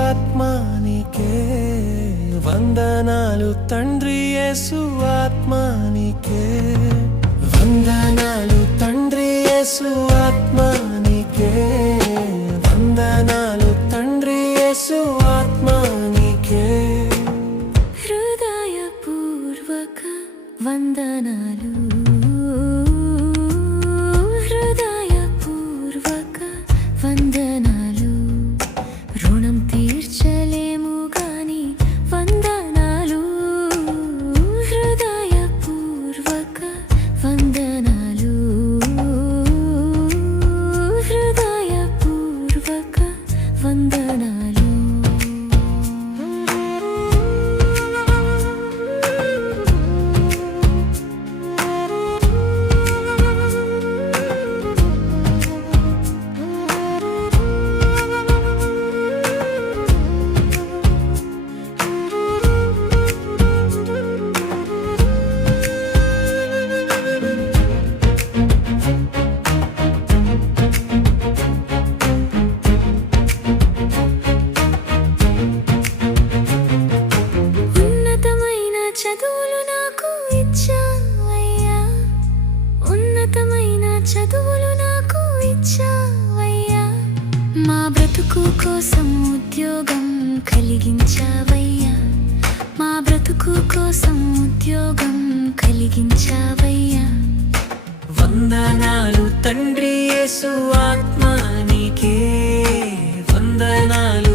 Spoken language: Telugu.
ఆత్మానికే వందనాలు తండ్రి యేసు ఆత్మానికే వందనాలు తండ్రి యేసు ఆత్మానికే వందనాలు తండ్రి యేసు ఆత్మానికే హృదయపూర్వక వందనాలు హృదయపూర్వక వందనాలు రుణం తీర్చలేము గాని వందనాలు హృదయపూర్వక వందనాలు హృదయపూర్వక వందనాలు ఉన్నతమైన చదువులు నాకు ఇచ్చావయ్యా ఉన్నతమైన చదువులు నాకు ఇచ్చావయ్యా మా బ్రతుకు కోసం ఉద్యోగం కలిగించావయ్యా మా బ్రతుకు కోసం ఉద్యోగం కలిగించావయ్యా వందనాలు తండ్రి యేసు ఆత్మానికే వందనాలు